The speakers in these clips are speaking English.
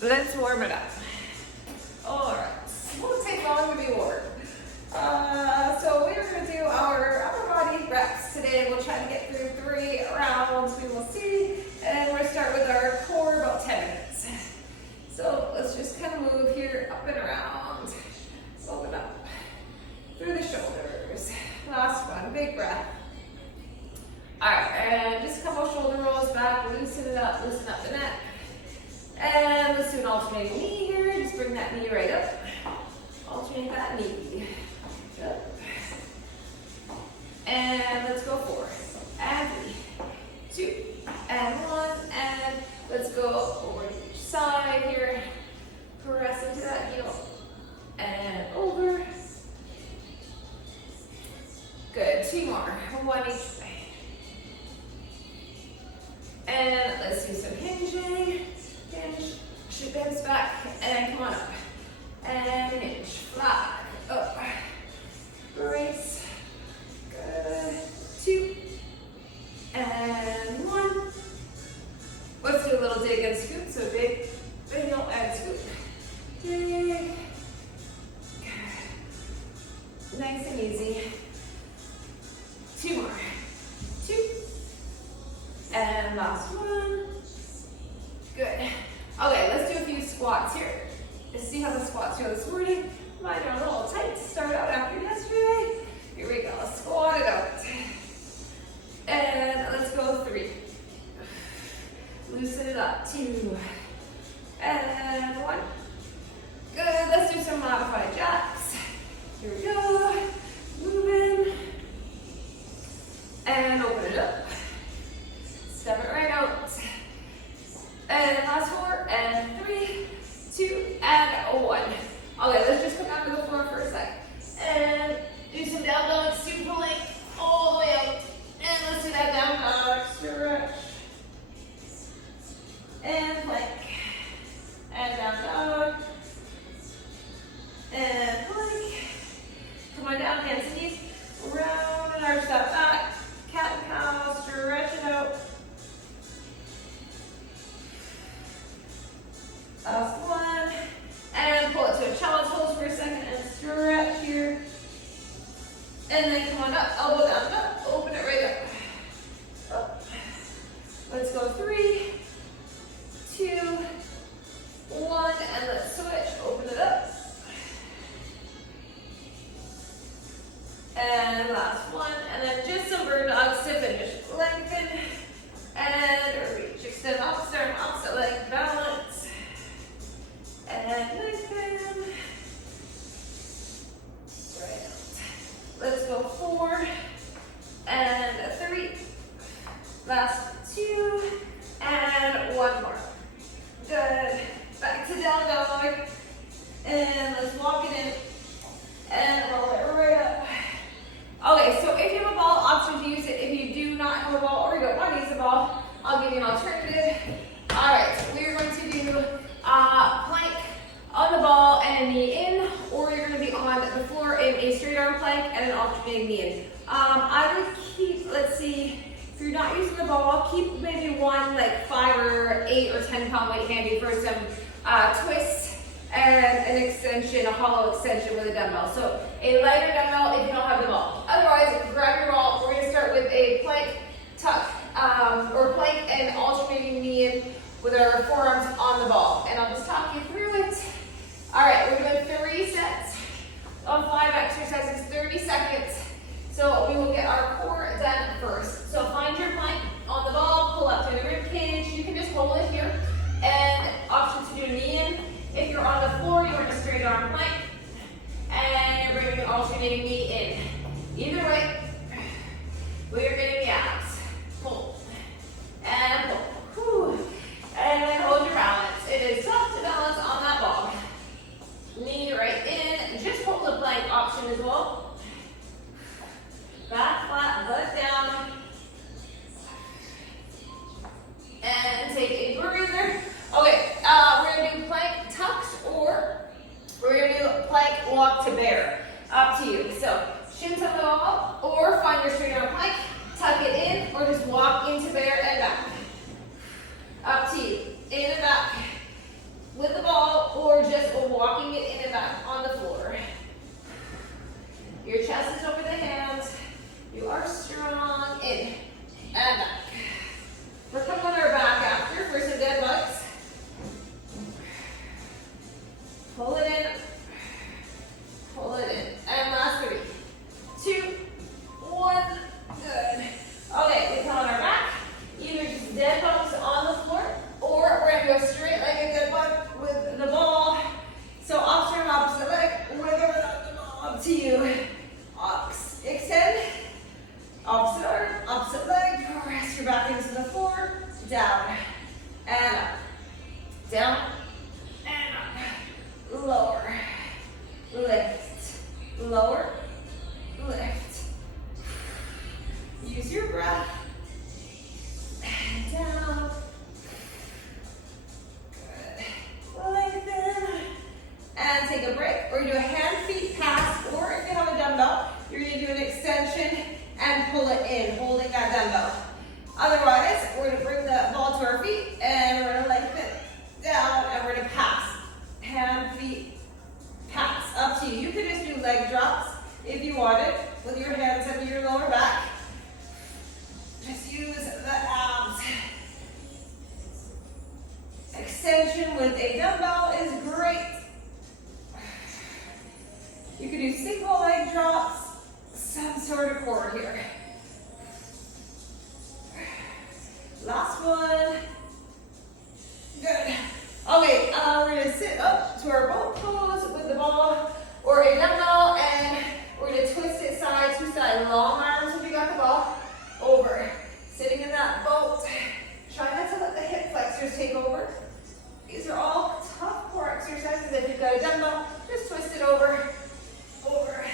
Let's warm it up. All right, won't take long to be warm. So we're going to do our upper body reps today. We'll try to get through 3 rounds. We will see. And we're going to start with our core, about 10 minutes. So let's just kind of move here, up and around. Open up through the shoulders. Last one, big breath. All right, and just a couple shoulder rolls back, loosen it up, loosen up the neck. And let's do an alternating knee here. Just bring that knee right up. Alternate that knee. Up. And let's go forward. And 3, 2, and 1. And let's go over to each side here. Press into that heel. And over. Good. 2 more. 1 each way. And let's do some hinging. Hinge, shoot the hips back, and come on up. And hinge, flat, up. Brace. Good. 2. And 1. Let's do a little dig and scoop. So big inhale and scoop. Dig. Good. Nice and easy. 2 more. 2. And last one. Good. Okay, let's do a few squats here. Let's see how the squats go this morning. Mine are a little tight to start out after yesterday. Here we go. Let's squat it out. And let's go 3. Loosen it up. 2. And 1. Good. Let's do some modified jacks. Here we go. Moving. And open it up. Step it right out. And last 4, and 3, 2, and 1. Okay, let's just come down to the floor for a sec. And do some down dog, super plank, all the way out. And let's do that down dog, stretch. And plank. And down dog. And plank. Come on down, hands and knees. Round and arch that back. Cat and cow, stretch it out. Last one. And pull it to a child's pose for a second and stretch here. And then come on up, elbow down, up, open it right up. Up. Let's go 3, 2, 1, and let's switch, open it up. And last one, and then just some bird dogs to finish. Lengthen, and reach, extend opposite arm, opposite leg, balance. And lengthen. Right out. Let's go 4 and 3. Last 2 and 1 more. Good. Back to down dog. And let's walk it in and roll it right up. Okay, so if you have a ball, option to use it. If you do not have a ball or you don't want to use a ball, I'll give you an alternative. All right, so we're going to do plank on the ball and a knee in, or you're going to be on the floor in a straight arm plank and an alternating knee in. I would keep, let's see, if you're not using the ball, keep maybe one like 5 or 8 or 10 pound weight handy for some twists and an extension, a hollow extension with a dumbbell. So a lighter dumbbell if you don't have the ball. Otherwise, grab your ball. We're going to start with a plank tuck or plank and alternating knee in with our forearms on the ball. And I'll just talk you through it. All right, we're doing 3 sets on 5 exercises, 30 seconds. So we will get our core done first. So find your plank on the ball, pull up through the rib cage. You can just hold it here. And option to do knee in. If you're on the floor, you're in a straight arm plank. And you're bringing the alternating knee in. Either way, we are getting the abs. Pull. And pull. Whew. And then hold your balance. It is tough to balance on that ball. Knee right in. Just hold the plank option as well. Back flat, butt down. And take a breather. Okay, we're going to do plank tucks, or we're going to do plank walk to bear. Up to you. So shins on the wall, or find your straight arm plank, tuck it in, or just walk into bear and back. Up to you. In and back. With the lower, lift. Use your breath. Down. Good. Lengthen. And take a break. We're going to do a hand-feet pass, or if you have a dumbbell, you're going to do an extension and pull it in, holding that dumbbell. Otherwise, we're going to bring the ball to our feet, and we're going to lengthen down, and we're going to pass. Hand, feet, pass. Up to you. You could just do leg drops if you wanted, with your hands under your lower back. Just use the abs. Extension with a dumbbell is great. You can do single leg drops, some sort of core here. Last one. Good. Okay, we're going to sit up to our boat pose with the ball or a dumbbell, and we're going to twist it side to side. Long arms if you got the ball. Over. Sitting in that boat. Try not to let the hip flexors take over. These are all tough core exercises. If you've got a dumbbell, just twist it over. Over,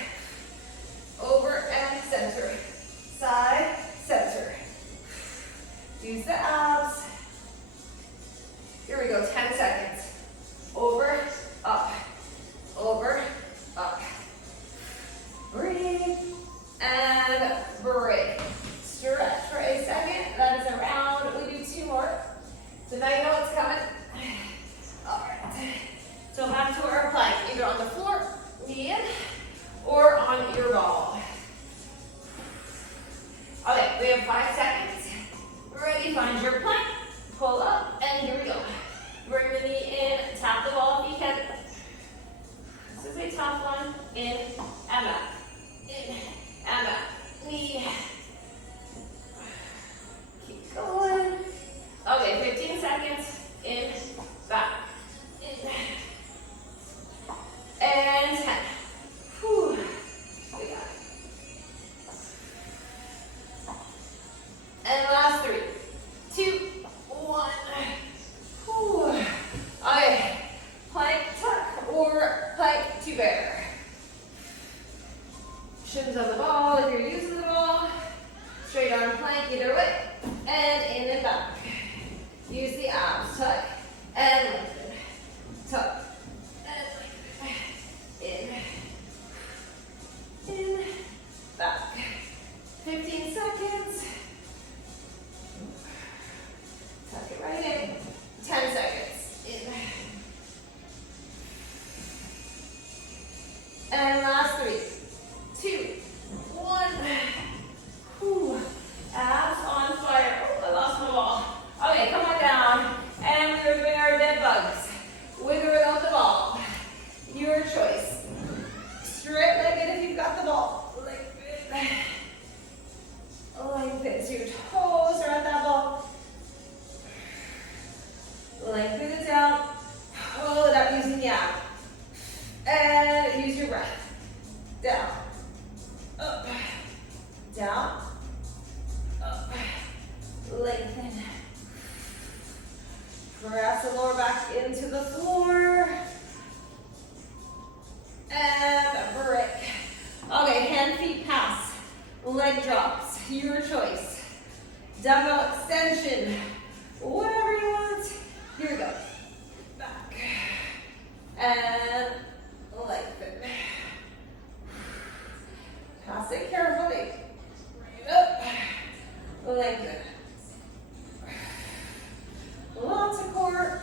over, and center. Side, center. Use the abs. Here we go, 10 seconds. Over, up, breathe, and break. Stretch for a second. That is a round. We do 2 more. So now you know what's coming. All right. So back to our plank, either on the floor, knee in, or on your ball. Okay, we have 5 seconds. Ready, find your plank, pull up, and here we go. Bring the knee in, tap the ball if you can. This is a tough one. In and back. In and back. Knee. Keep going. Okay, 15 seconds. In, back. In. And 10. Whew. We got it. And last 3, 2, 1. Whew. Okay. Plank tuck or plank to bear. Shins on the ball if you're using the ball. Straight arm plank either way. And in and back. Use the abs. Tuck and lengthen. Tuck and lengthen. In, back. 15 seconds. Tuck it right in. 10 seconds. In. And last 3, 2, 1. Whew. Abs on fire. Oh, I lost my ball. Okay, come on down. And we're doing our dead bugs. With or without the ball. Your choice. Straight legged if you've got the ball. Lengthen. Lengthen so your toes are at that ball. Lengthen it down. Pull it up using the ab. And use your breath. Down. Up. Down. Up. Lengthen. Press the lower back into the floor. And break. Okay, hand, feet, pass. Leg drops. Your choice. Dumbbell extension. Whatever you want. Here we go. Back. And lengthen. Pass it carefully. Bring it up. Lengthen. Lots of core.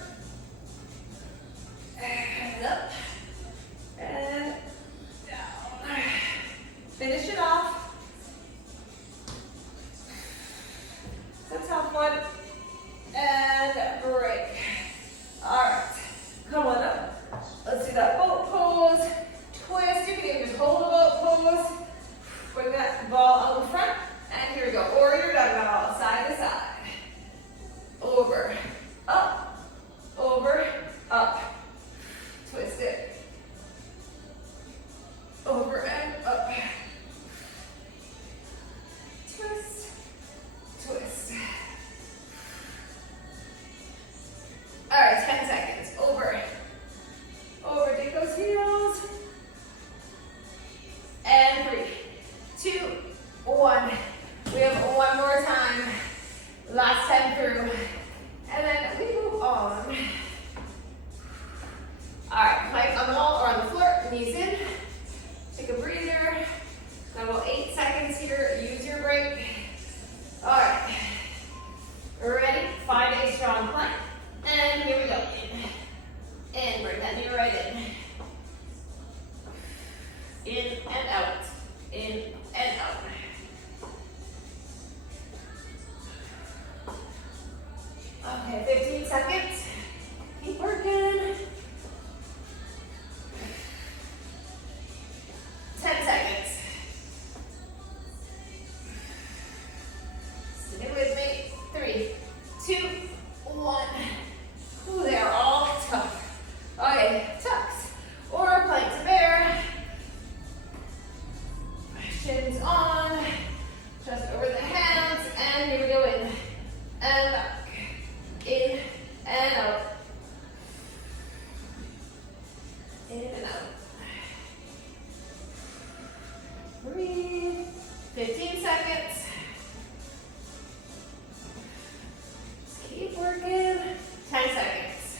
All right, plank on the wall or on the floor, knees in. Take a breather. Got about 8 seconds here. Use your break. All right. Ready? 5-day strong plank. And here we go. In. Bring that knee right in. In and out. In and out. Okay, 15 seconds. Keep working. 10 seconds. Stay with me. 3, 2, 1. Ooh, they are all tough. Okay, tucks or plank to bear. Shins on. Just over the hands. And here we go in. And back. In and out. In and out. Breathe. 15 seconds. Just keep working. 10 seconds.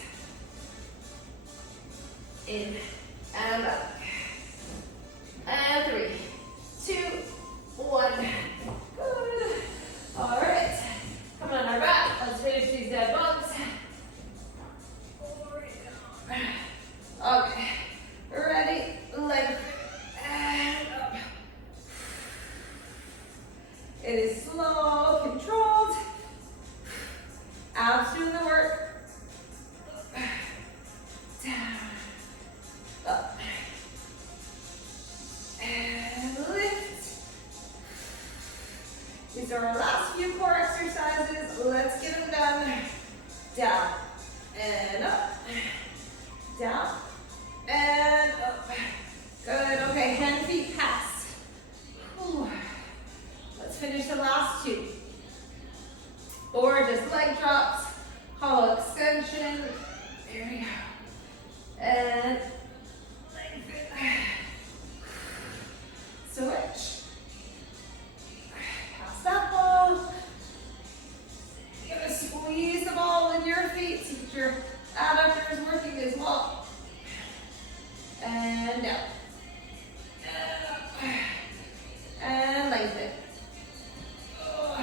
In and back. And 3, 2, 1. Good. All right. Come on our back. Let's finish these dead bugs. Okay. Ready? Leg and up. It is slow, controlled. Abs doing the work. Down. Up. And lift. These are our last few core exercises. Let's get them done. Down and up. Down and up. Good. Okay, hand, feet, pass. Whew. Let's finish the last 2. Or just leg drops, hollow extension. There we go. And lengthen. Switch. Pass that ball. You're gonna squeeze the ball in your feet so that your adductors working as well. And down. And up. And lengthen. Oh.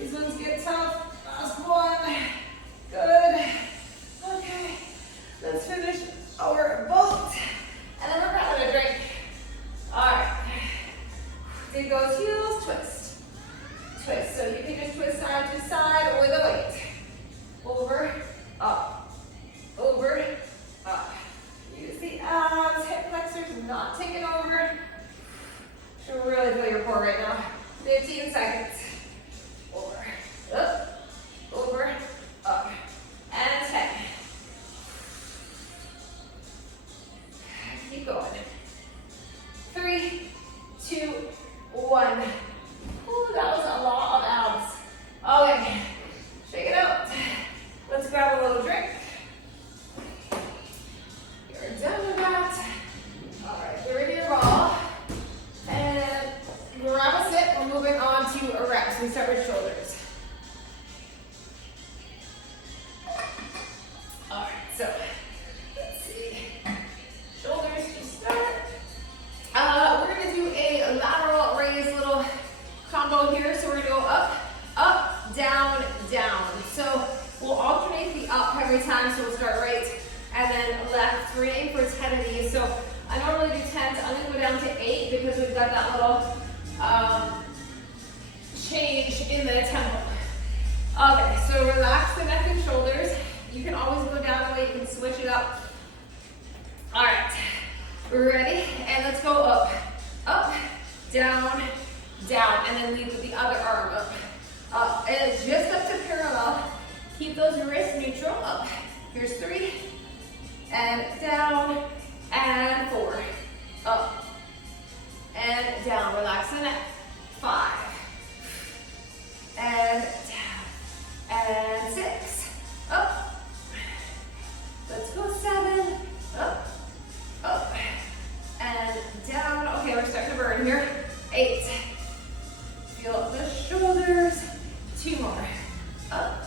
These ones get tough. Last one. Good. Okay. Let's finish our boat. And then we're gonna drink. Alright. Dig those heels, twist. Twist. So you can just twist side to side or the weight. Over, up. Over, up. Use the abs, hip flexors, not taking over. Should really feel your core right now. 15 seconds. Over, up, over, up. And 10. Keep going. 3, 2, 1. Ooh, that was a lot of abs. Okay, shake it out. Let's grab a little drink. You're done with that. All right, get rid of your ball. And grab a sit. We're moving on to a rest. We start with shoulders. All right, so let's see. Shoulders to start. We're going to do a lateral raise little combo here. So we're going to go up, up, down, down. So we'll alternate the up every time. So we'll start right and then left. We're aiming for 10 of these. So I normally do 10s. I'm going to go down to 8 because we've got that little change in the tempo. Okay, so relax the neck and shoulders. You can always go down the way. You can switch it up. All right, ready? And let's go up, up, down, down, and then lead with the other arm up, up. And it's just up to parallel. Keep those wrists neutral. Up. Here's 3, and down, and 4, up, and down. Relax the neck. 5, and down, and 6, up. Let's go 7, up, up, and down. Okay, we're starting to burn here. 8. Feel the shoulders. 2 more. Up,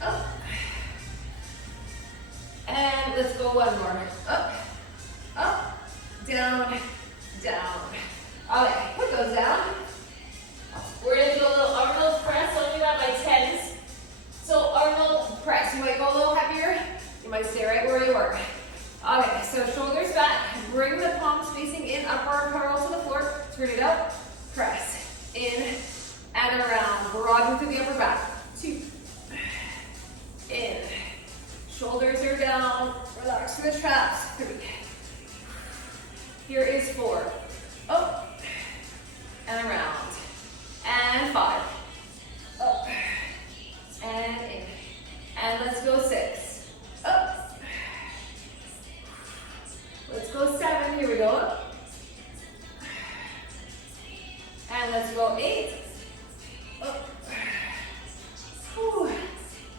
up, and let's go one more. Up, up, down, down. Okay, put those down. We're gonna do a little Arnold press, only that by 10s. So Arnold press, you might go a little heavier, you might stay right where you were. Okay, so shoulders back, bring the palms facing in, upper arm parallel to the floor, turn it up, press, in and around, broaden through the upper back, 2, in, shoulders are down, relax through the traps, 3, here is 4, up, and around, and 5, up, and in, and let's go 6, up, let's go 7, here we go, up, and let's go 8, up,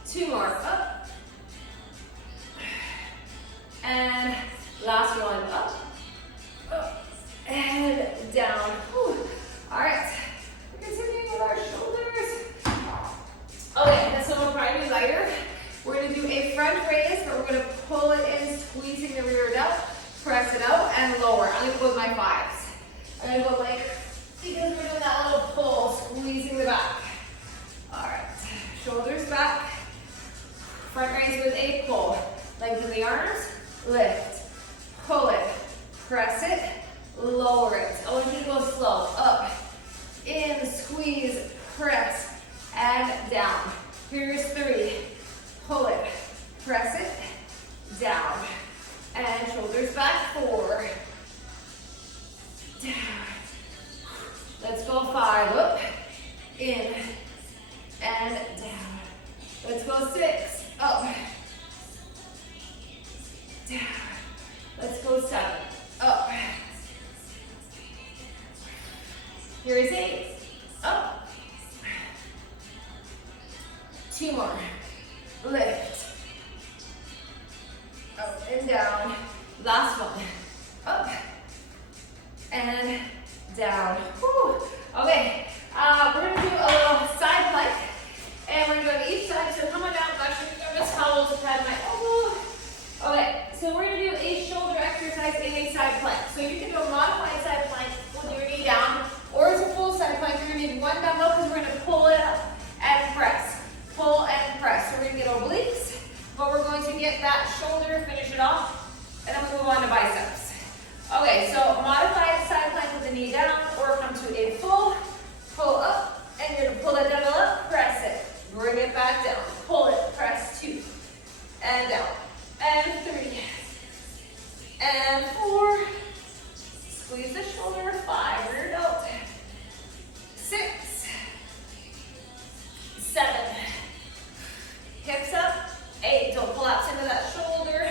2 more, up, and last one, up, and down. Whew. All right, we're continuing with our shoulders. Okay, so we'll probably be lighter. We're gonna do a front raise, but we're gonna pull it in, squeezing the rear out, press it out, and lower. I'm gonna go with my 5s. I'm gonna go like, because we're doing that little pull, squeezing the back. All right, shoulders back, front raise with a pull. Lengthen the arms, lift, pull it, press it, lower it. I want you to go slow. Up, in, squeeze, press, and down. Here's 3. Pull it, press it, down. And shoulders back, 4. Down. Let's go 5. Up, in, and down. Let's go 6. Up, down. Let's go 7. Up. Here is 8. Up. 2 more. Lift. Up and down. Last one. Up. And down. Whew. Okay. We're going to do a little side plank. And we're going to go to each side. So come on down. Actually, I'm going to towel to pad my elbow. Okay. So we're going to do a shoulder exercise in a side plank. So you can do a modified side plank with your knee down. Or as a full side plank, you're going to need one dumbbell because we're going to pull it up and press. Pull and press. So we're going to get obliques, but we're going to get that shoulder, finish it off, and then we'll move on to biceps. Okay, so modified side plank with the knee down, or come to a full, pull up, and you're going to pull that dumbbell up, press it, bring it back down, pull it, press 2, and down, and 3, and 4, squeeze the shoulder, 5, rear delt, 6, 7, hips up, 8, don't collapse into that shoulder,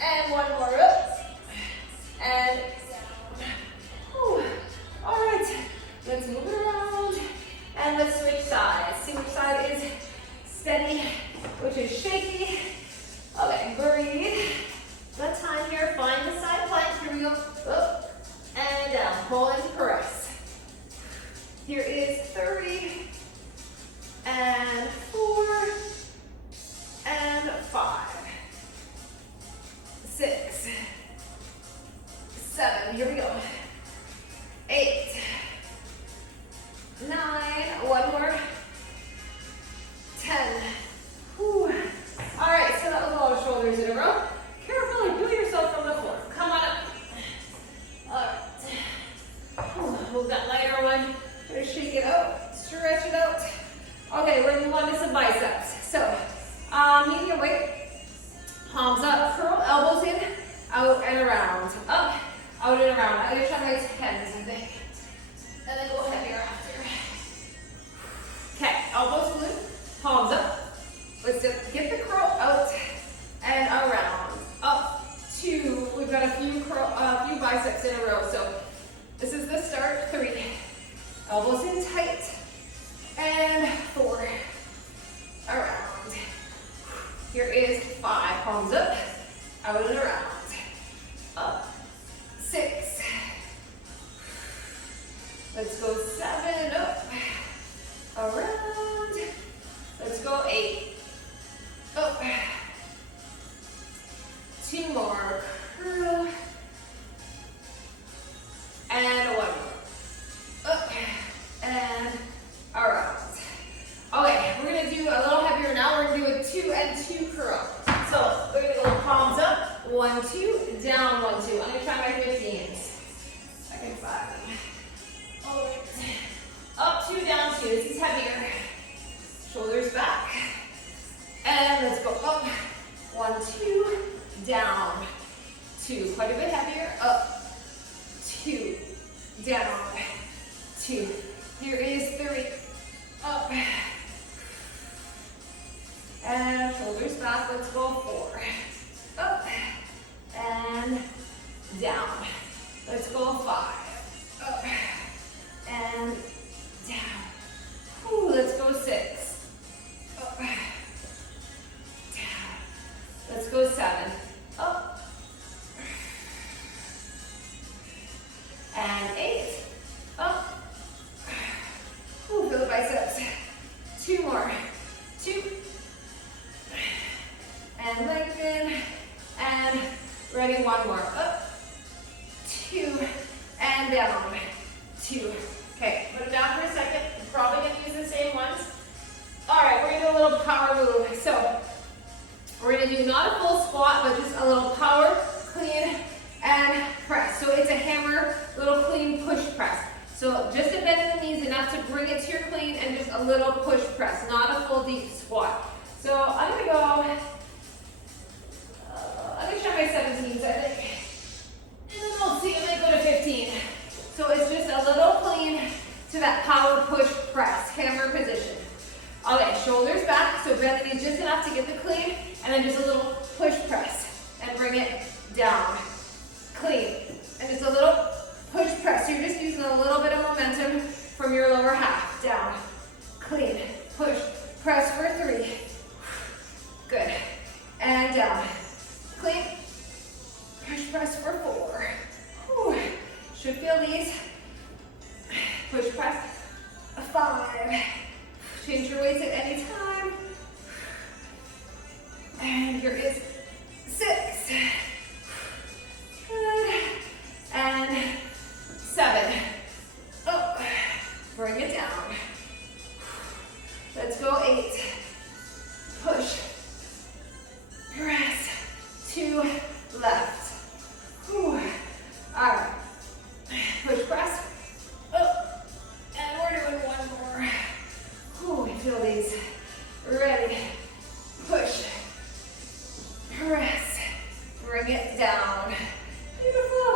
and 1 more up, and down. Whew. All right, let's move it around, and let's switch sides. See which side is steady, which is shaky. Okay, breathe. Good time here, find the side plank, here we go, up, and down, pull and press. Here is 30, and 4, and 5, 6, 7, here we go, 8, 9, 1 more, 10. Whew. All right, so that was all the shoulders in a row. Carefully do yourself from the floor. Come on up. All right. Move that lighter one. We're gonna shake it out, stretch it out. Okay, we're gonna move on to some biceps. So, medium weight, palms up, curl, elbows in, out and around. Up, out and around. I'm gonna try my 10s, I think. And then go heavier after. Okay, elbows glute, palms up. Let's get the curl out and around. Up, 2. We've got a few biceps in a row. So this is the start. 3. Elbows in tight. And 4. Around. Here is 5. Palms up, out and around. Up. 6. Let's go 7. Up. Around. Let's go 8. Up. 2 more. Curl. And 1 more. Up and around. Okay, we're gonna do a little heavier now. We're gonna do a 2 and 2 curl. So we're gonna go palms up, 1, 2, down, 1, 2. I'm gonna try my 15s. Second 5. All right. Up 2, down 2. This is heavier. Shoulders back. And let's go up. 1, 2, down, 2. Quite a bit heavier. Up, 2, down, 2. Here is 3. Up. And shoulders back. Let's go 4. Up and down. Let's go 5. Up and down. Ooh, let's go 6. Up, down. Let's go 7. Up and 8. Up. Ooh, feel the biceps. 2 more. 2. And lengthen. And ready, 1 more. Up. 2. And down. 2. Okay, put it down for a second. You're probably going to use the same ones. All right, we're going to do a little power move. So we're going to do not a full squat, but just a little power, clean, and press. So it's a hammer, little clean push press. So just a bend in the knees, enough to bring it to your clean, and just a little push press, not a full deep squat. So I'm going to go, I'm going to try my 17s, I think. And then we'll see, I might go to 15. So it's just a little clean to that power push press, hammer position. Okay, shoulders back, so bend the knees just enough to get the clean, and then just a little push press, and bring it down. Clean, and just a little push press. So you're just using a little bit of momentum from your lower half. Down, clean, push, press for 3. Good, and down. Clean, push, press for 4. Whew. Should feel these. Push, press, 5. Change your weights at any time. And here is 6. Good. And 7. Up. Bring it down. Let's go 8. Push. Press. 2. Left. Whew. All right. Push, press. Up. And we're doing 1 more. Ooh, we feel these. Ready. Push. Press. Bring it down. Beautiful.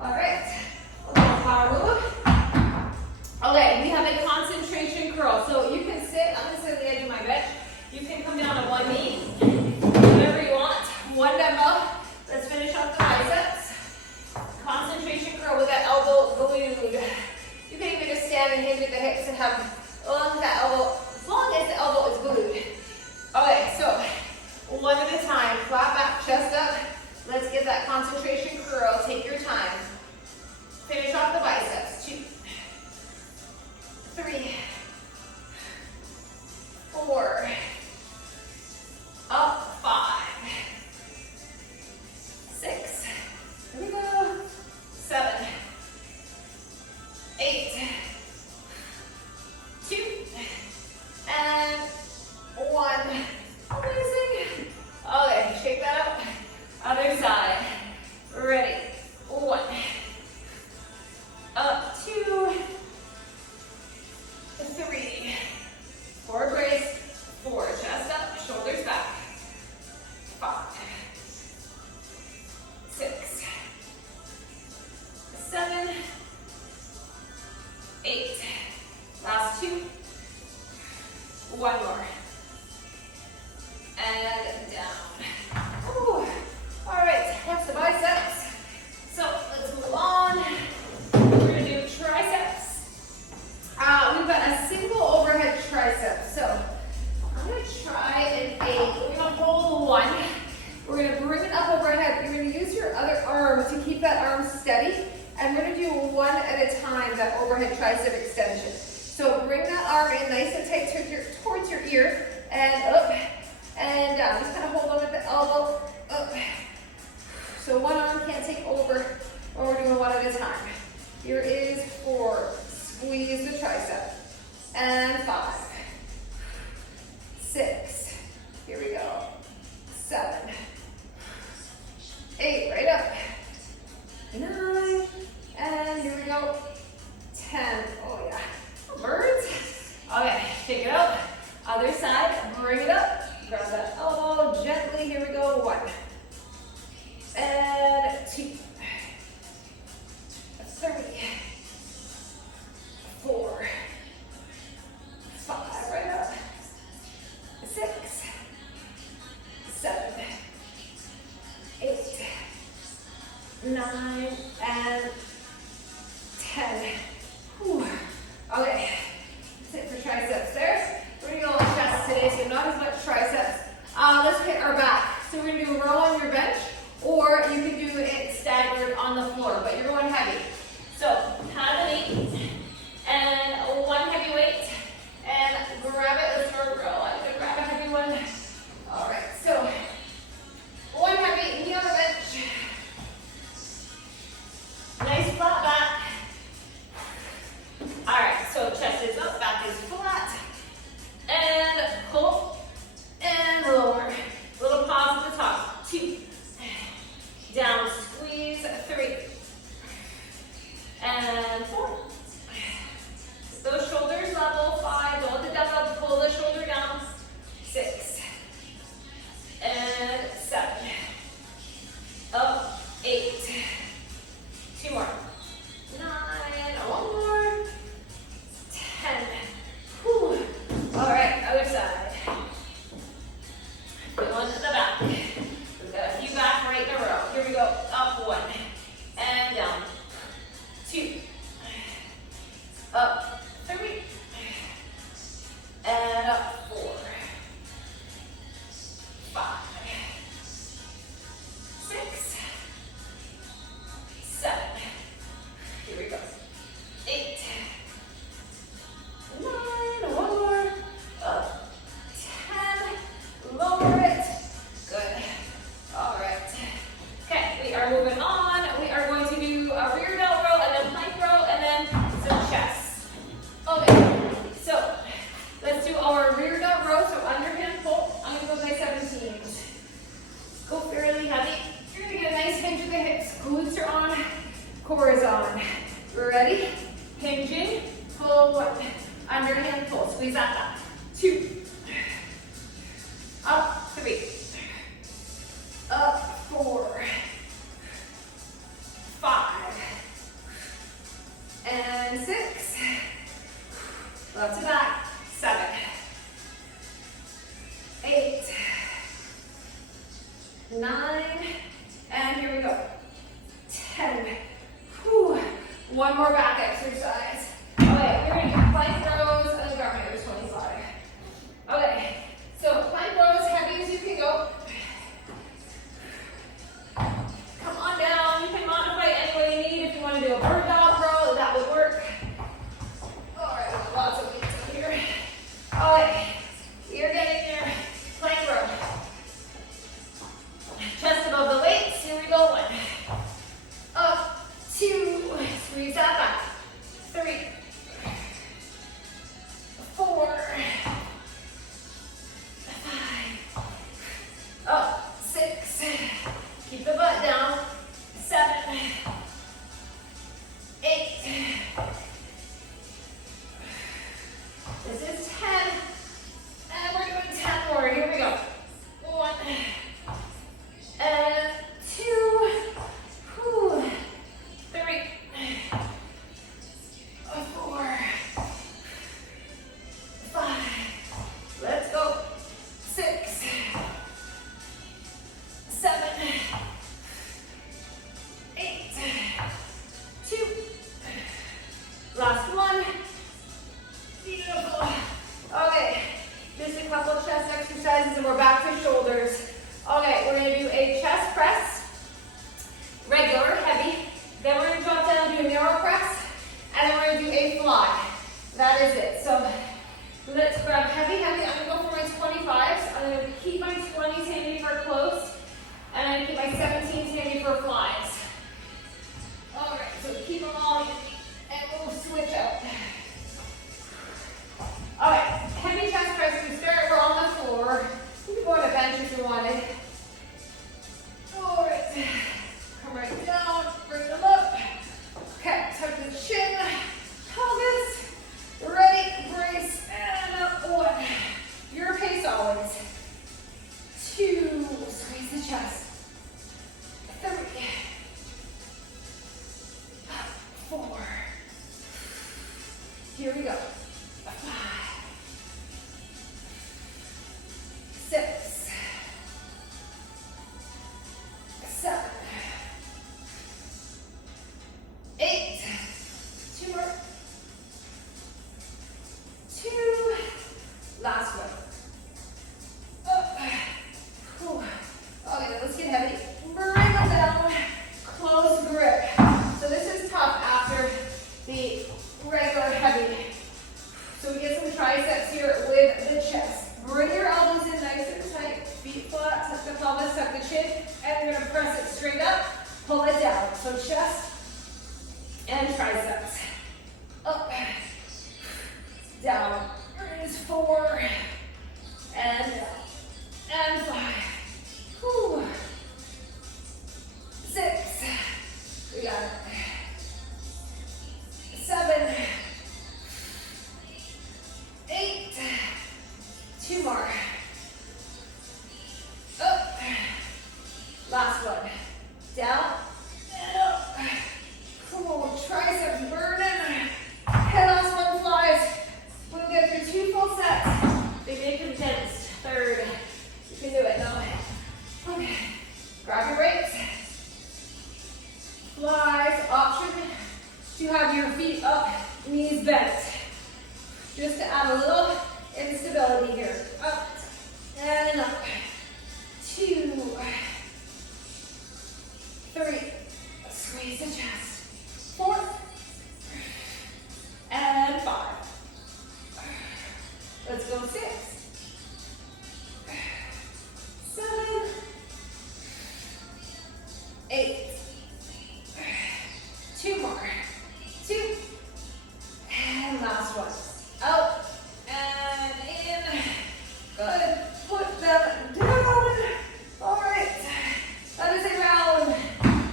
All right. A little power move. Okay, we have a concentration curl. So you can sit, I'm going to sit at the edge of my bench. You can come down on 1 knee. Whatever you want. 1 dumbbell. Let's finish off the biceps. Concentration curl with that elbow glued. You can even just stand and hinge at the hips and have that elbow, as long as the elbow is glued. Okay, so 1 at a time. Flat back, chest up. Let's get that concentration curl. Take your time. Finish off the biceps. 2, 3, 4. Up, 5. 6. Here we go. 7. 8. 2. And 1. Amazing. Okay, shake that up. Other side. Ready. 1. Up. 2. 3. Forward brace. 4. Chest up. Shoulders back. 5. 6. 7. 8. Last 2. 1 more. And down. Ooh. All right, flex the biceps. So let's move on. We're going to do triceps. We've got a single overhead tricep. So I'm going to try an 8. We're going to hold 1. We're going to bring it up overhead. You're going to use your other arm to keep that arm steady. And we're going to do 1 at a time, that overhead tricep extension. So bring that arm in nice and tight towards your ear, and up and down. Just kind of hold on at the elbow, up 1. And 2. 3. 4. 5. Right up. 6. 7. 8. 9. And 10. Whew. Okay. That's it for triceps there. We're going to go on chest today, so not as much triceps. Let's hit our back. So we're going to do a row on your bench, or you can do it staggered on the floor, but you're going heavy. So have an 8 and 1 heavy weight, and grab it. Let's go row. I'm going to grab a heavy one. All right, so 1 heavy, knee on the bench. Nice flat back. All right, so chest is up, back is flat, and pull, and lower. Little pause at the top. 2, down, squeeze, 3, and 4. Those shoulders level. 5, don't let the dumbbell pull the shoulder down. 6, and 7, up, 8, 2 more, 9, 1 more, 10. Whew. All right, other side. Going to the back. We've got a few back right in a row. Here we go. Up 1 and down. 2. Up 3 and up 4. 5. 6. 7. Here we go. 8. 9. 1 more. Up. 10. Lower it. Good. All right. Okay, we are moving on. We are going to do a rear delt row and then plank row and then some chest. Okay, so let's do our rear delt row. So underhand pull. I'm going to go by 17s. Go fairly heavy. You're going to get a nice hinge of the hips. Glutes are on. Core is on. Ready? Hinging. Pull 1. Underhand pull. Squeeze that back. 2. Up 3. Up 4. 5. And 6. Lots of back. 7. 8. 9. And here we go. 10. Whew. 1 more back exercise. Okay, we're going to do plank rows and garment 25. Okay, so plank rows, heavy as you can go. Come on down. You can modify any way you need. If you want to do a bird dog row, that would work. All right, lots of weights up here. All right, you're getting your plank row. Chest above the weights. Here we go. 1. Up. 2. Squeeze that back. 3. So chest and triceps. Up, down. Raise 4, and down. And 5. Whew. 6. We got it. 7. 8. 2 more. Up. Last one. Down and up. Cool. Triceps burning. Head last one flies. We'll get through 2 full sets. They make them tense. 3rd. You can do it. No. Okay. Grab your weights. Flies. Option to have your feet up, knees bent. Just to add a little instability here. Up and up. 2, 3. Squeeze the chest. 4 and 5. Let's go 6, 7, 8. 2 more. 2. And last one. Out and in. Good. Put them down. All right. That is a round.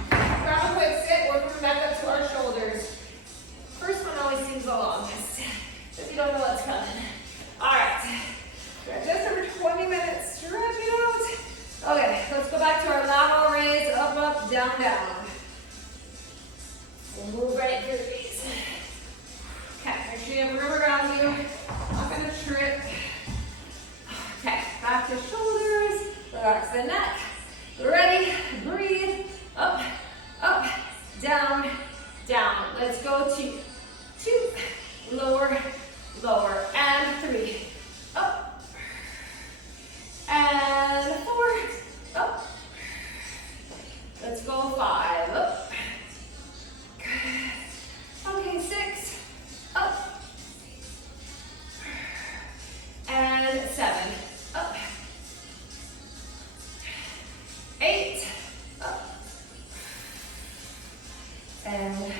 Grab a quick sit. We're coming back up to our shoulders. First one always seems the longest, if you don't know what's coming. All right. We're just over 20 minutes. Stretch it out. Okay. Let's go back to our lateral raise. Up, up, down, down. We'll move right through these. Okay, make sure you have a river around you. Not gonna trip. Okay, back to shoulders. Relax the neck. Ready? Breathe. Up, up, down, down. Let's go to 2, lower, lower, and 3. Up, and 4. Up. Let's go 5. Up. Okay, 6, up, and 7, up, 8, up, and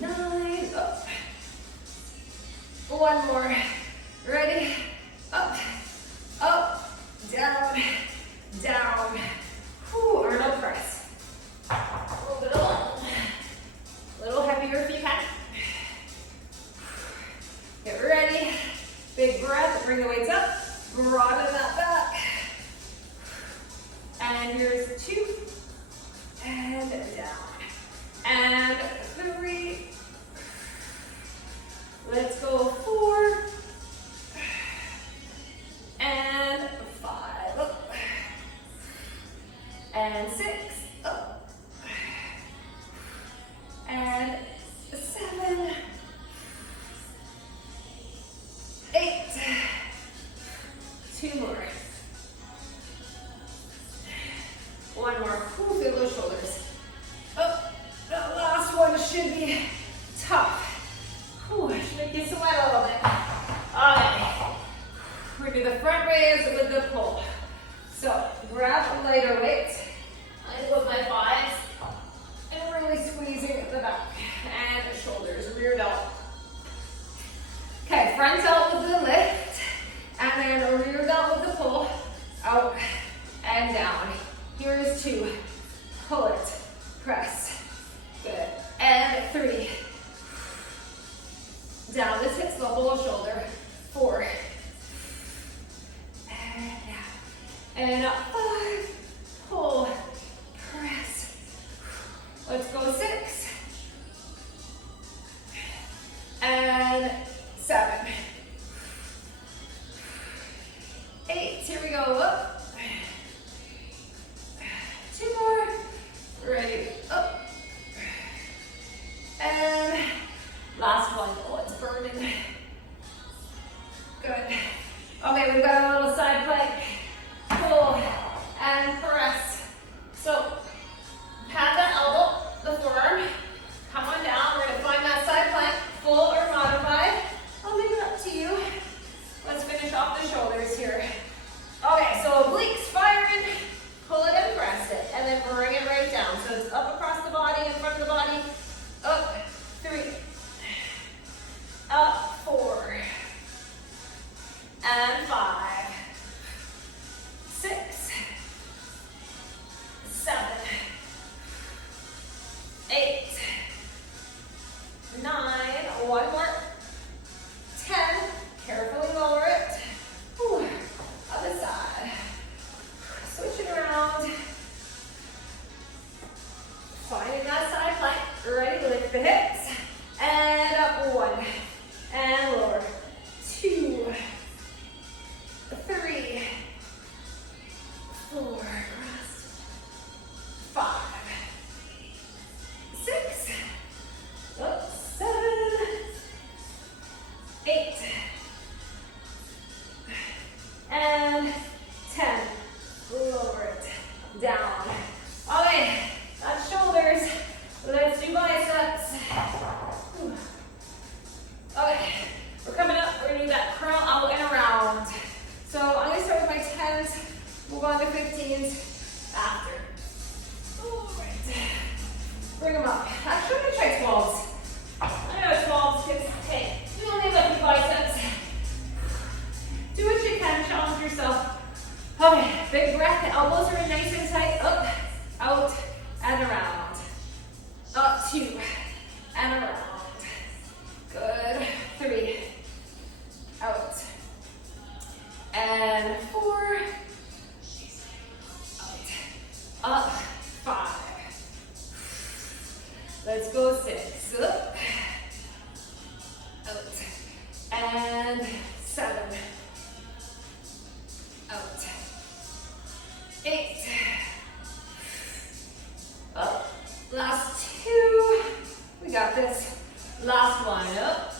9, up. One more. Ready? Up, up, down, down. Whew, Arnold press. A little bit long. A little heavier if you can. Get ready. Big breath. Bring the weights up. Broaden that back. And here's 2. And down. And 3. Let's go 4. And 5. Up. And 6. Up. And 7. 8. 2 more. One more. Ooh, feel those shoulders. Oh, the last one should be tough. Ooh, should make you sweat a little bit. Alright. We're gonna do the front raise with the pull. So grab a lighter weight. I put my 5s and really squeezing the back and the shoulders, rear delt. Okay, front delt with the lift, and then a rear delt with the pull, out and down. Here is 2, pull it, press, good, and 3. Down, this hits the whole shoulder, 4, and down, and up, 5, pull, press. Let's go 6, and 7, 8, here we go, up, 2 more, ready, up, and last one. Oh, it's burning. Good. Okay, we've got a little side plank. Pull, warm up. Actually, I'm gonna try 12s. I know 12s because, hey, we only have a few biceps. Do what you can, challenge yourself. Okay, big breath, elbows are in nice and tight. Up, out, and around. Up, 2, and around. Good, 3, out, and 4, out, up, 5. Let's go 6, up, out, and 7, out, 8, up, last 2, we got this, last one, up,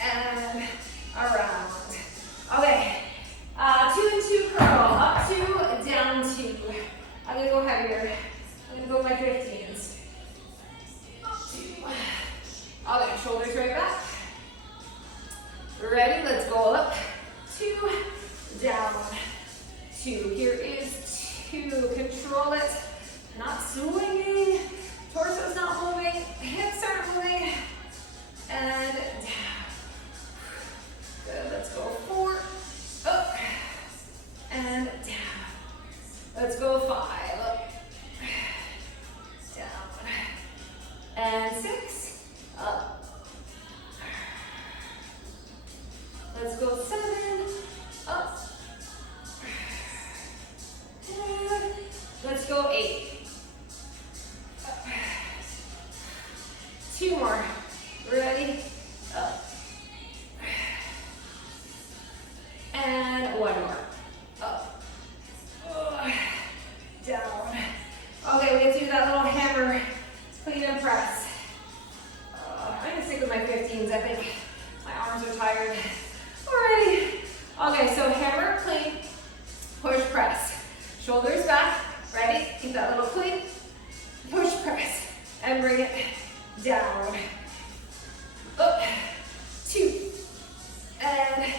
and around. Okay, 2 and 2 curl, up 2, down 2. I'm gonna go heavier, I'm gonna go my 15s. Up 2, okay, shoulders right back. Ready, let's go up, 2, down 2. Here is 2, control it, not swinging, torso's not moving, hips aren't moving, and down. Good, let's go 4, up, and down. Let's go 5, up, down, and 6, up. Let's go 7, up, and let's go 8. 2 more. Ready? Up. And 1 more. Up. Down. Okay, we have to do that little hammer clean and press. I'm gonna stick with my 15s. I think my arms are tired. Alrighty. Okay, so hammer, clean, push, press. Shoulders back. Ready? Keep that little clean. Push, press, and bring it down. Up. 2. And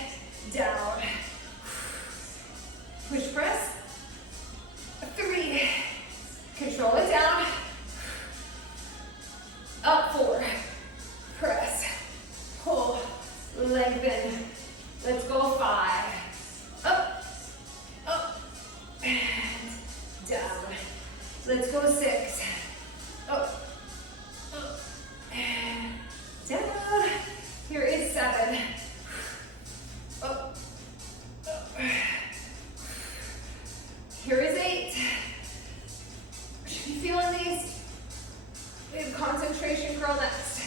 down. Push, press. 3. Control it down. Up 4. Press. Pull. Lengthen. Let's go 5. Up. Up. And down. Let's go 6. Up. Up. And down. Here is 7. Up. Up. Here is 8. Should be feeling these. We have concentration curl next.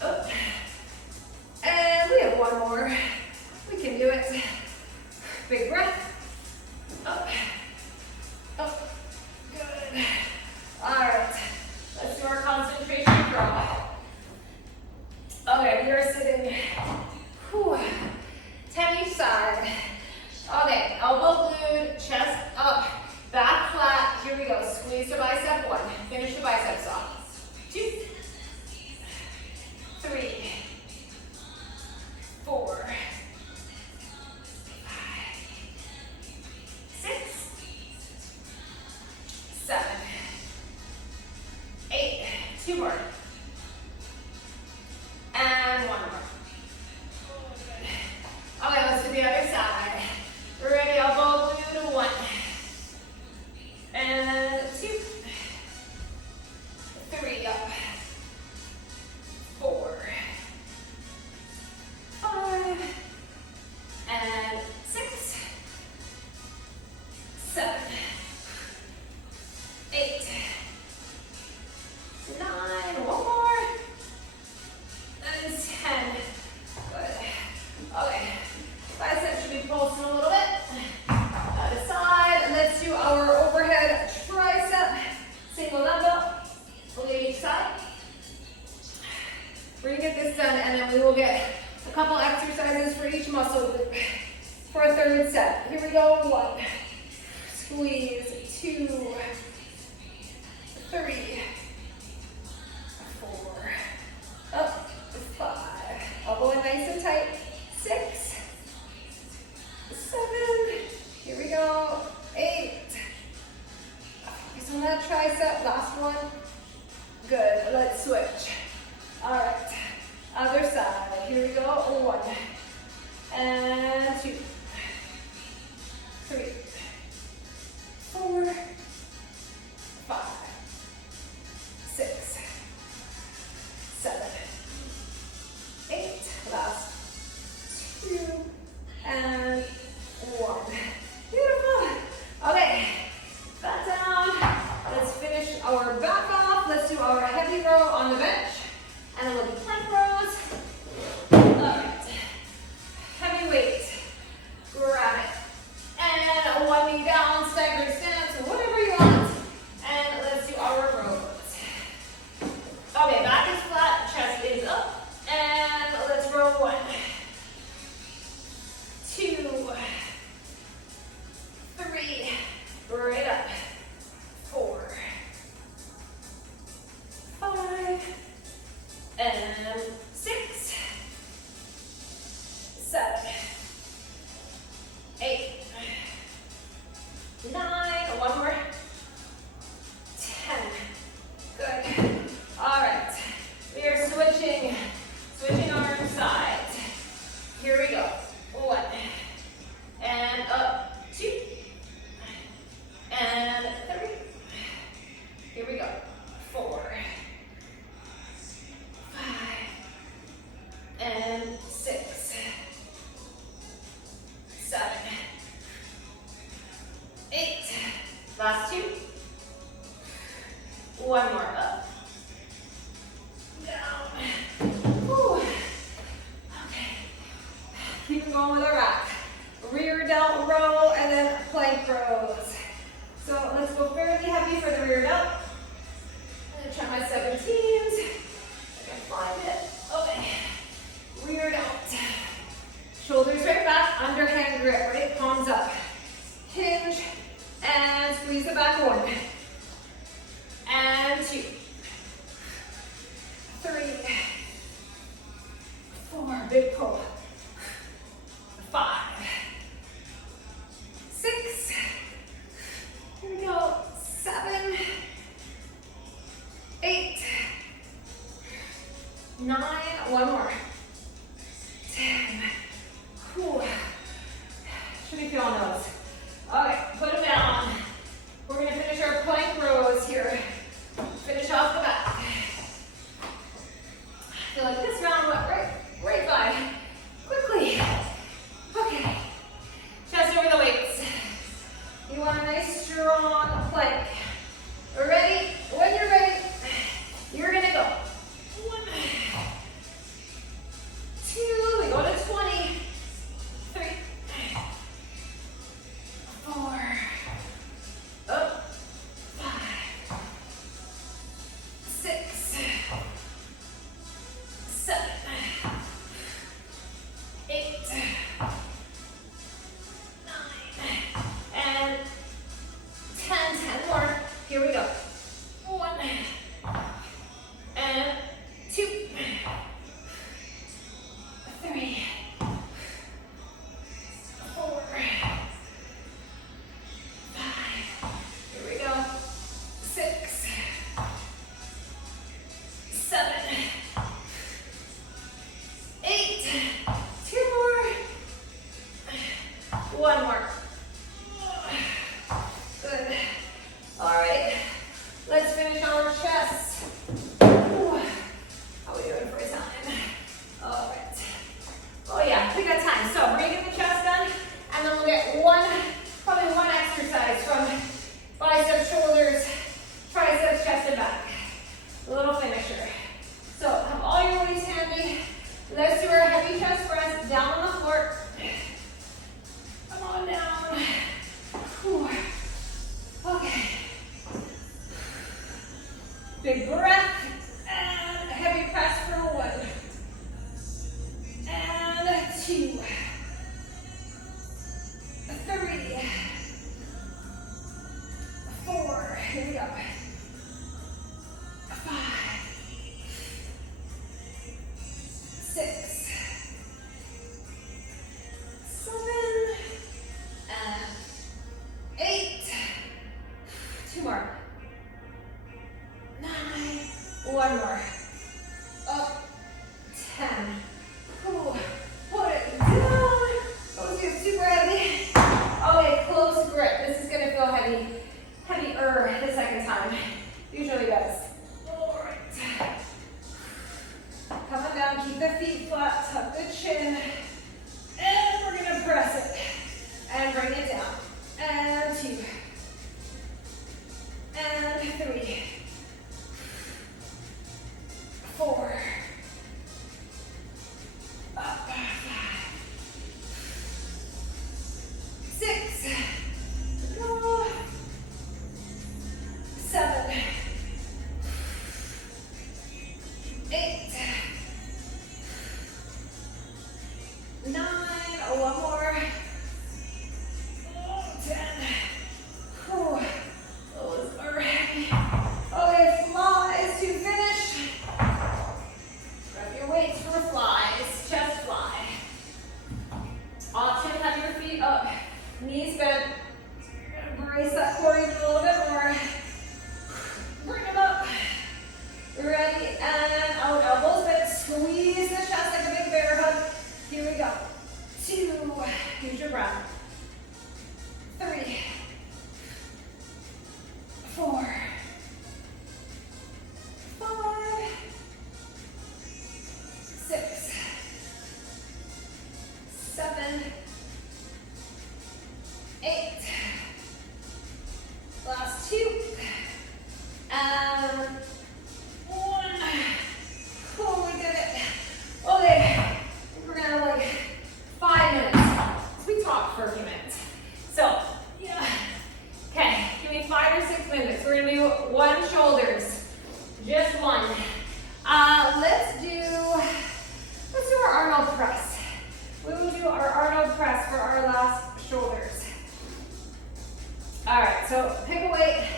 Up. And we have 1 more. We can do it. Big breath. Up. Up. Good. All right. Let's do our concentration curl. Okay, we are sitting. 10 each side. Okay, elbow glued, chest up, back flat. Here we go. Squeeze the bicep. 1. Finish the biceps off. 2, 3, 4, 5, 6, 7, 8. 2 more. And 1 more. Okay, let's do the other side. Ready, elbow glued. 1. And 2. 3 up. 4. 5. And 6. 7. 8. 9. 1 more. And 10. Good. Okay. Biceps should be pulsing a little bit. Other side. Let's do our overhead tricep. Single dumbbell. Lead each side. We're going to get this done, and then we will get a couple exercises for each muscle group for a 3rd set. Here we go. 1. Squeeze. 2. 3. 4. Up. 5. Elbow in nice and tight. 6. 7. Here we go. 8. Focus on that tricep. last one. Good, let's switch. All right, other side. Here we go, 1, and 2, 3, 4, 5, 6, 7, 8, last 2, and 1. Beautiful. Okay, back down. Let's finish our back off. Let's do our heavy row on the bench, and then we'll do plank rows. All right, heavy weight, grab it, and 1 knee down, staggered stance, whatever you want, and let's do our rows. Okay, back is flat, chest is up, and let's row 1, 2, 3, right up, 4, 5, and 6, 7, 8, 9, one more, 10. Good. All right. We are switching arm sides. Here we go. 1, and up, 2, and 3. Here we go. 4, 5, and 6, 7, 8. Last 2. 1 more up. Down. Whew. Okay. Keep going with our rack. Rear delt row and then plank rows. So let's go fairly heavy for the rear delt. I'm gonna try my 17s. I can find it. Okay. Rear delt. Shoulders right back, underhand grip, right? Palms up. Hinge and squeeze the back. 1, and 2, 3, 4, big pull. 5, 6, here we go, 7, 8, 9, 1 more, 10. Whew. Should be feeling those. Okay, put them down. We're gonna finish our plank rows here. Finish off the back. I feel like this round went right by quickly. Okay, chest over the weights. You want a nice strong plank. Ready? When you're ready, you're gonna go. 1, 2, we go to 20, 3, 4, up, 5, 6, 7, 8, 9, and 10. 10 more. Here we go. 1, and 2, 3, 4, 5. Here we go. 6, 7, 8. 2 more. 1 more. Good. All right. Let's finish our chest. Ooh. How are we doing for time? All right. Oh yeah, we got time. So we're gonna get the chest done, and then we'll get probably one exercise from biceps, shoulders, triceps, chest, and back. A little finisher. So have all your weights handy. Let's do our heavy chest press down on the floor. Come on down. Whew. Okay. Big breath and heavy press for 1 and 2, 3, 4. Here we go. 5, 6, 7, and 8. 2 more. One more. Up. 10. Ooh. Put it down. Those feel super heavy. Okay, close grip. This is gonna feel heavy. Heavier the second time. Usually does. All right. Coming down, keep the feet flat, tuck the chin. And we're gonna press it. And bring it down. And 2. And 3. 4. Up. 5. 6. Go. 7. 8. 9. One more. 10. Whew. Those are heavy. Okay, flies to finish. Grab your weights for flies. Chest fly. Option, have your feet up. Knees bent. You're gonna brace that core even a little bit more. Bring them up. Ready, and out, elbows bent. Squeeze the chest like a big bear hug. Here we go. 2. Use your breath. 3. 4. 5. 6. 7. 8. Last 2. And 1. Oh, we did it. Okay, we're gonna like 5 minutes. We talked for a few minutes. So, yeah. Okay, give me 5 or 6 minutes. We're gonna do one shoulders. Just one. Let's do our Arnold press. We will do our Arnold press for our last shoulders. All right, so pick a weight.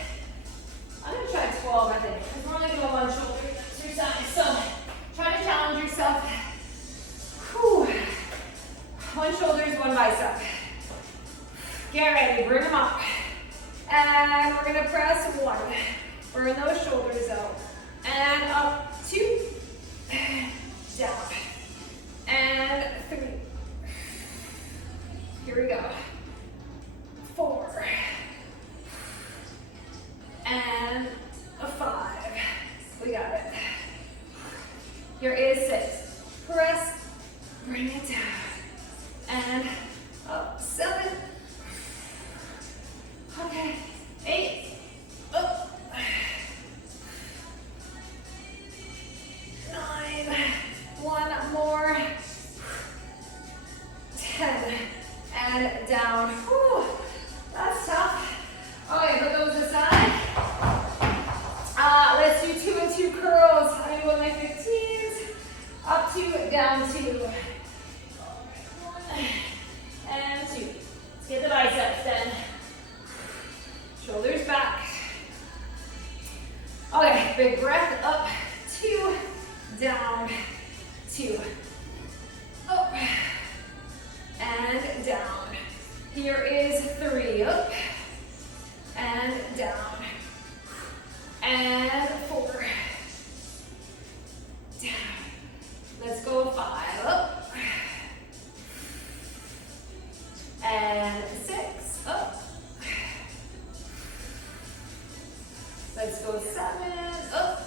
I'm gonna try 12, I think, because we're only doing one shoulder exercise. So try to challenge yourself. Whew. One shoulders, one bicep. Get ready, bring them up. And we're gonna press 1. Burn those shoulders out. And up, 2. Down. And 3. Here we go. 4. And a 5. We got it. Here is 6. Press, bring it down. And up, 7. Okay, 8. Up. 9. One more. 10. And down. Whew. That's tough. Okay, put those aside. Let's do 2 and 2 curls. I'm going to go my 15s. Up 2, down 2. 1 and 2. Let's get the biceps then. Shoulders back. Okay, big breath. Up, 2, down, 2. Up, and down. Here is 3. Up, and down. And 4. Down. Let's go 5. Up. And 6. Up. Let's go 7. Up.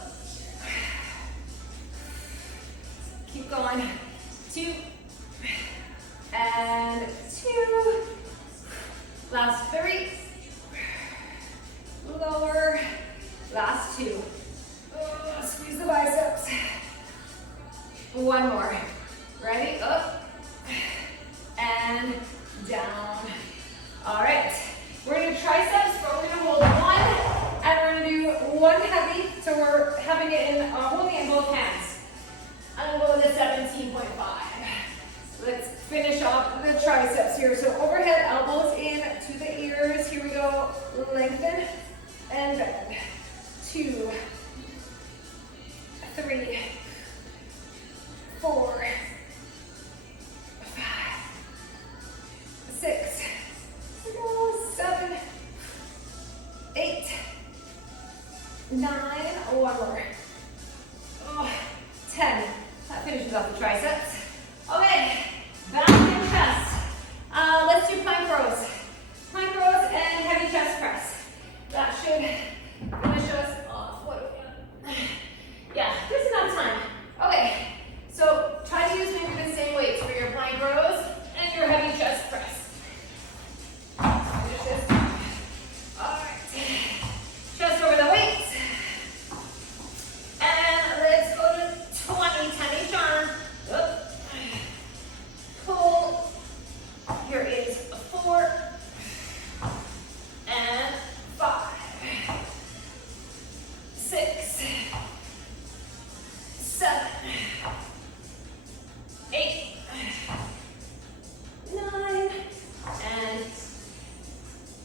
Keep going. 2. And 2. Last 3. Lower. Last 2. Squeeze the biceps. 1 more. Ready? Up. And down. All right. We're going to do triceps, but we're going to hold 1. And we're going to do 1 heavy. So we're having it in, holding it in both hands. And we'll go to 17.5. Let's finish off the triceps here. So overhead, elbows in to the ears. Here we go. Lengthen and bend. 2, 3, 4, 5, 6, 7, 8, 9. One more. 10. That finishes off the triceps. Okay, back and chest. Let's do plank rows. Plank rows and heavy chest press. That should finish us off. What do we got? Yeah, there's enough time. Okay, so try to use maybe the same weights for your plank rows and your heavy chest press. Finish this. All right. Chest over the weights. And let's go to 20, 10 each arm. Pull. Here is 4 and 5, 6, 7, 8, 9, and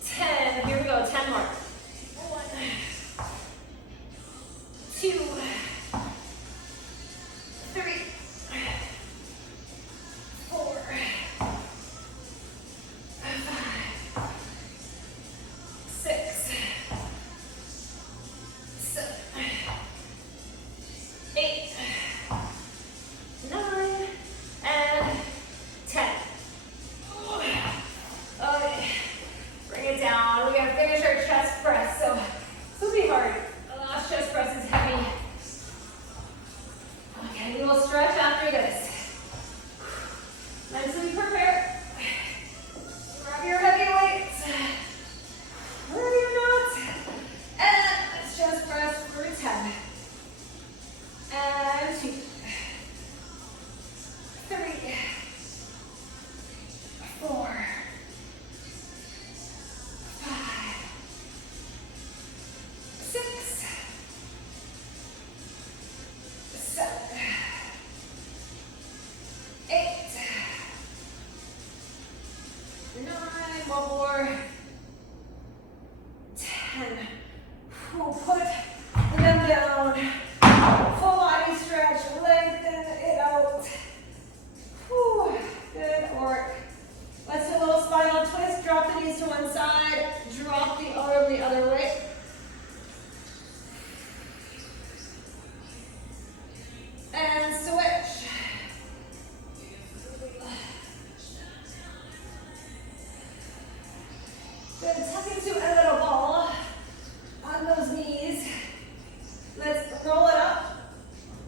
10. Here we go, 10 more. 1, 2, 3, 4, 5, 6, 7, 8, 9, and 10. Okay, bring it down. We gotta finish our chest press, so this will be hard. The last chest press is heavy. Okay, we will stretch after this. Mentally prepare. Grab your heavy weights. Ready or not. And let's chest press for 10. And 2, 3, 4, 5, 6, 7, 8, 9, one more, 10. Put them down. Full body stretch, lengthen it out. Whew, good work. Let's do a little spinal twist. Drop the knees to one side, drop the arm the other way. And switch. Good, tuck into a little ball on those knees. Let's roll it up.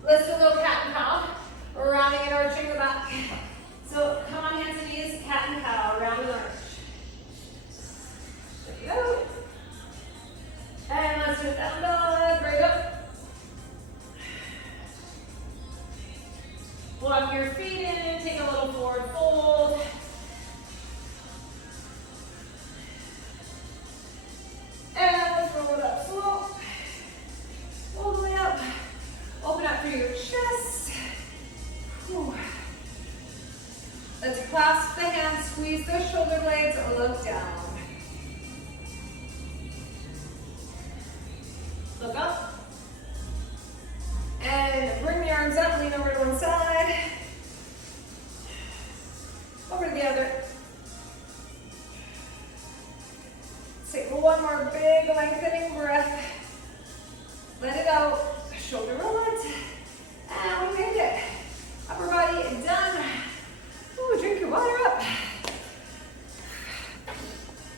Let's do a little cat and cow. Rounding and arching the back. So come on, hands and knees, cat and cow, round and arch. There you go. And let's do it down dog, right up. Walk your feet in, take a little forward fold. And let's roll it up slow. All the way up. Open up through your chest. Whew. Let's clasp the hands, squeeze the shoulder blades, look down. Look up. And bring the arms up, lean over to one side. Over to the other. Take one more big lengthening breath. Let it out. Shoulder roll it.